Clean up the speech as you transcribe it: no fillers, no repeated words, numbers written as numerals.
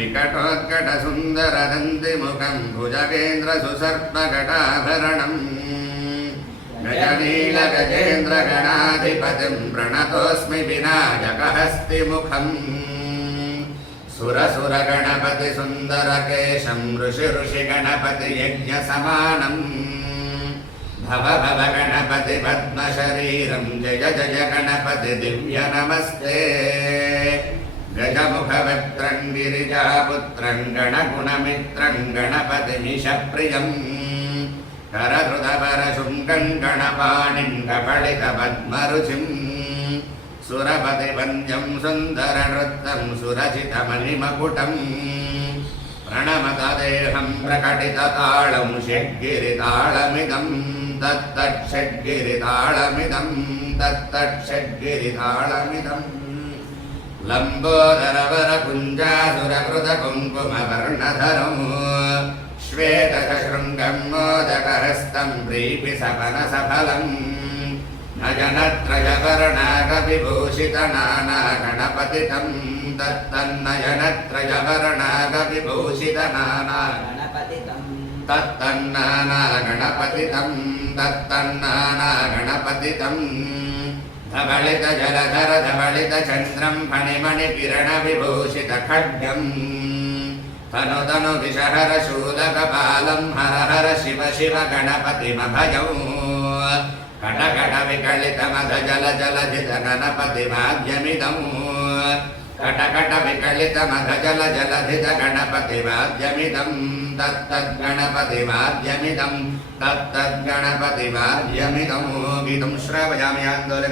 विकटोत्कटसुन्दरदन्तिमुखं भुजगेन्द्रसुसर्पघटाभरणम् गजनीलगजेन्द्रगणाधिपतिं प्रणतोऽस्मि विनायकहस्तिमुखम् सुरसुरगणपतिसुन्दरकेशं ऋषिगणपतियज्ञसमानम् भव भव गणपति पद्मशरीरं जय जय गणपति दिव्य नमस्ते गजमुखवक्त्रं गिरिजापुत्रं गणगुणमित्रं गणपतिमीशप्रियं करधृतपरशुङ्गं गणपाणिं कपलितपद्मरुचिं सुरपतिवन्द्यं सुन्दरनृत्तं सुरचितमणिमकुटं प्रणमतदेहं प्रकटिततालं षड्गिरिताळमिदं तत्तच्छड्गिरिताळमिदं तत्तच्छड्गिरिताळमिदं लम्बोदरवरकुञ्जासुरकृतकुङ्कुमवर्णधरं श्वेतशृङ्गं मोदकहस्तं प्रीतिसपनसफलं नयनत्रयवर्णागविभूषितनानागणपतितं तत्तन्नयनत्रयवर्णागविभूषितनानागणपतितं तत्तन्नानागणपतितं तत्तन्नानागणपतितं धवलितजलधर धवलितचन्द्रं फणिमणिकिरणविभूषितखड्गं तनु विषहरशूलकपालं हर हर शिव शिव गणपतिमभजौ कटकटविकलितमधजलजलधितगणपतिवाद्यमिदं कटकटविकलितमधजलजलधितगणपतिवाद्यमिदं तत्तद्गणपतिवाद्यमिदं तत्तद्गणपतिवाद्यमिदं गीतं श्रावयामि आन्दोलन